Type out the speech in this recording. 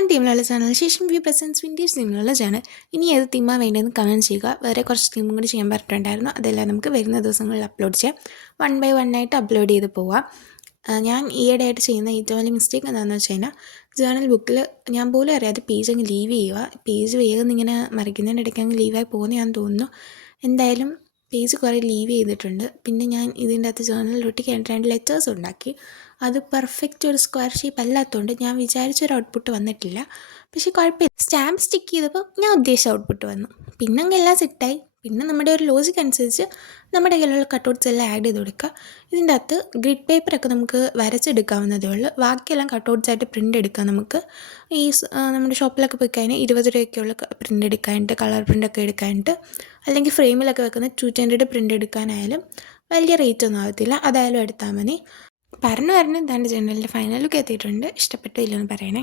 Welcome ടീമിലുള്ള channel ശേഷം view presence vintage തീമിലുള്ള channel. ഇനി ഏത് തീമാണ് വേണ്ടതെന്ന് കമൻറ്റ് ചെയ്യുക. വേറെ കുറച്ച് തീമും കൂടി ചെയ്യാൻ പറഞ്ഞിട്ടുണ്ടായിരുന്നു. അതെല്ലാം നമുക്ക് വരുന്ന ദിവസങ്ങളിൽ അപ്ലോഡ് ചെയ്യാം. 1 by 1 ആയിട്ട് അപ്ലോഡ് ചെയ്ത് പോവാം. ഞാൻ ഈയിടെയായിട്ട് ചെയ്യുന്ന ഏറ്റവും വലിയ മിസ്റ്റേക്ക് എന്താണെന്ന് വെച്ച് കഴിഞ്ഞാൽ, ജേർണൽ ബുക്കിൽ ഞാൻ പോലും അറിയാതെ പേജ് അങ്ങ് ലീവ് ചെയ്യുക. പേജ് വേഗം ഇങ്ങനെ മറിക്കുന്നതിനിടയ്ക്ക് അങ്ങ് ലീവായി പോകുന്നതാണെന്ന് തോന്നുന്നു. എന്തായാലും പേജ് കുറേ ലീവ് ചെയ്തിട്ടുണ്ട്. പിന്നെ ഞാൻ ഇതിൻ്റെ അകത്ത് ജേർണൽ ഒട്ടിക്കാനായിട്ട് 2 ലെറ്റേഴ്സ് ഉണ്ടാക്കി. അത് പെർഫെക്റ്റ് ഒരു സ്ക്വയർ ഷേപ്പ് അല്ലാത്തതുകൊണ്ട് ഞാൻ വിചാരിച്ചൊരു ഔട്ട്പുട്ട് വന്നിട്ടില്ല. പക്ഷേ കുഴപ്പമില്ല, സ്റ്റാമ്പ് സ്റ്റിക്ക് ചെയ്തപ്പോൾ ഞാൻ ഉദ്ദേശിച്ച ഔട്ട്പുട്ട് വന്നു. പിന്നെ അങ്ങ് എല്ലാം സെറ്റായി. പിന്നെ നമ്മുടെ ഒരു ലോജിക് അനുസരിച്ച് നമ്മുടെ കയ്യിലുള്ള കട്ടൗട്ട്സ് എല്ലാം ആഡ് ചെയ്ത് കൊടുക്കുക. ഇതിൻ്റെ അകത്ത് ഗ്രിഡ് പേപ്പറൊക്കെ നമുക്ക് വരച്ചെടുക്കാവുന്നതേ ഉള്ളൂ. ബാക്കിയെല്ലാം കട്ടൗട്ട്സ് ആയിട്ട് പ്രിൻ്റ് എടുക്കാം. നമുക്ക് ഈ നമ്മുടെ ഷോപ്പിലൊക്കെ പോയി കഴിഞ്ഞാൽ 20 രൂപയ്ക്കുള്ള പ്രിൻ്റ് എടുക്കാനായിട്ട്, കളർ പ്രിൻ്റൊക്കെ എടുക്കാനായിട്ട്, അല്ലെങ്കിൽ ഫ്രെയിമിലൊക്കെ വെക്കുന്ന 200 പ്രിൻ്റ് എടുക്കാനായാലും വലിയ റേറ്റ് ഒന്നും ആകത്തില്ല. അതായാലും എടുത്താൽ മതി. പറഞ്ഞു ഇതാണ്ട് ജനറലിൻ്റെ ഫൈനൽ ലുക്ക് എത്തിയിട്ടുണ്ട്. ഇഷ്ടപ്പെട്ടില്ലെന്ന് പറയണേ.